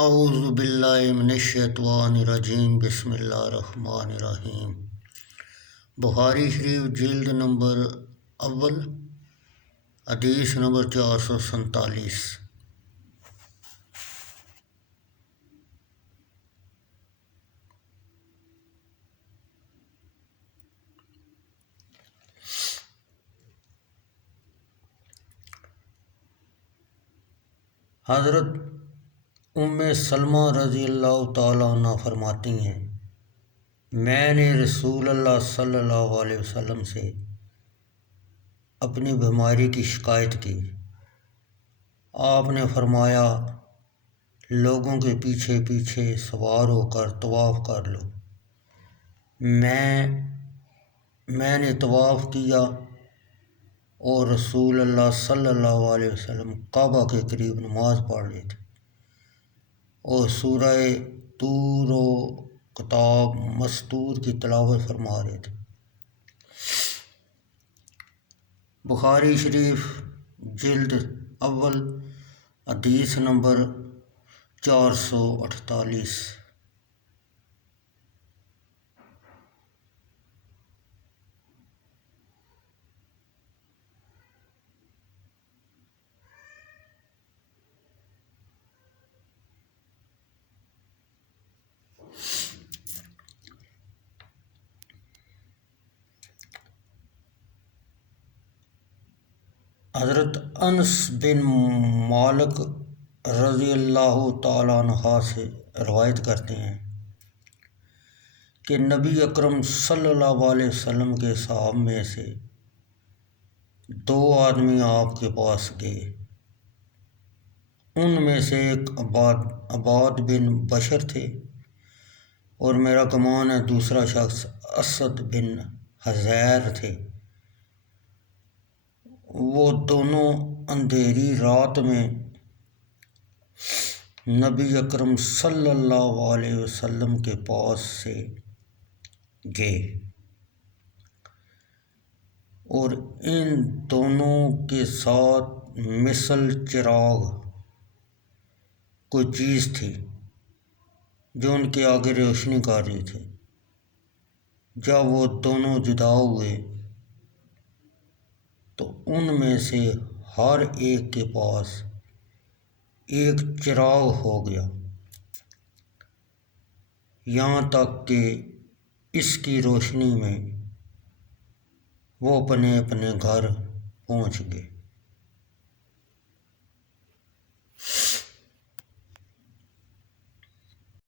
اعوذ باللہ من الشیطان الرجیم بسم اللہ الرحمن الرحیم۔ بخاری شریف جلد نمبر اول حدیث نمبر 447۔ حضرت ام سلمہ رضی اللہ تعالیٰ عنہ فرماتی ہیں، میں نے رسول اللہ صلی اللہ علیہ وسلم سے اپنی بیماری کی شکایت کی۔ آپ نے فرمایا، لوگوں کے پیچھے پیچھے سوار ہو کر طواف کر لو۔ میں نے طواف کیا اور رسول اللہ صلی اللہ علیہ وسلم کعبہ کے قریب نماز پڑھ رہے تھے اور سورہ طور و کتاب مستور کی تلاوت فرما رہے تھے۔ بخاری شریف جلد اول حدیث نمبر 448۔ حضرت انس بن مالک رضی اللہ تعالیٰ عنہ سے روایت کرتے ہیں کہ نبی اکرم صلی اللہ علیہ وسلم کے صحابہ میں سے دو آدمی آپ کے پاس گئے۔ ان میں سے ایک عباد بن بشر تھے اور میرا گمان ہے دوسرا شخص اسد بن حذیر تھے۔ وہ دونوں اندھیری رات میں نبی اکرم صلی اللہ علیہ وسلم کے پاس سے گئے اور ان دونوں کے ساتھ مثل چراغ کوئی چیز تھی جو ان کے آگے روشنی کر رہی تھی۔ جب وہ دونوں جدا ہوئے تو ان میں سے ہر ایک کے پاس ایک چراغ ہو گیا، یہاں تک کہ اس کی روشنی میں وہ اپنے اپنے گھر پہنچ گئے۔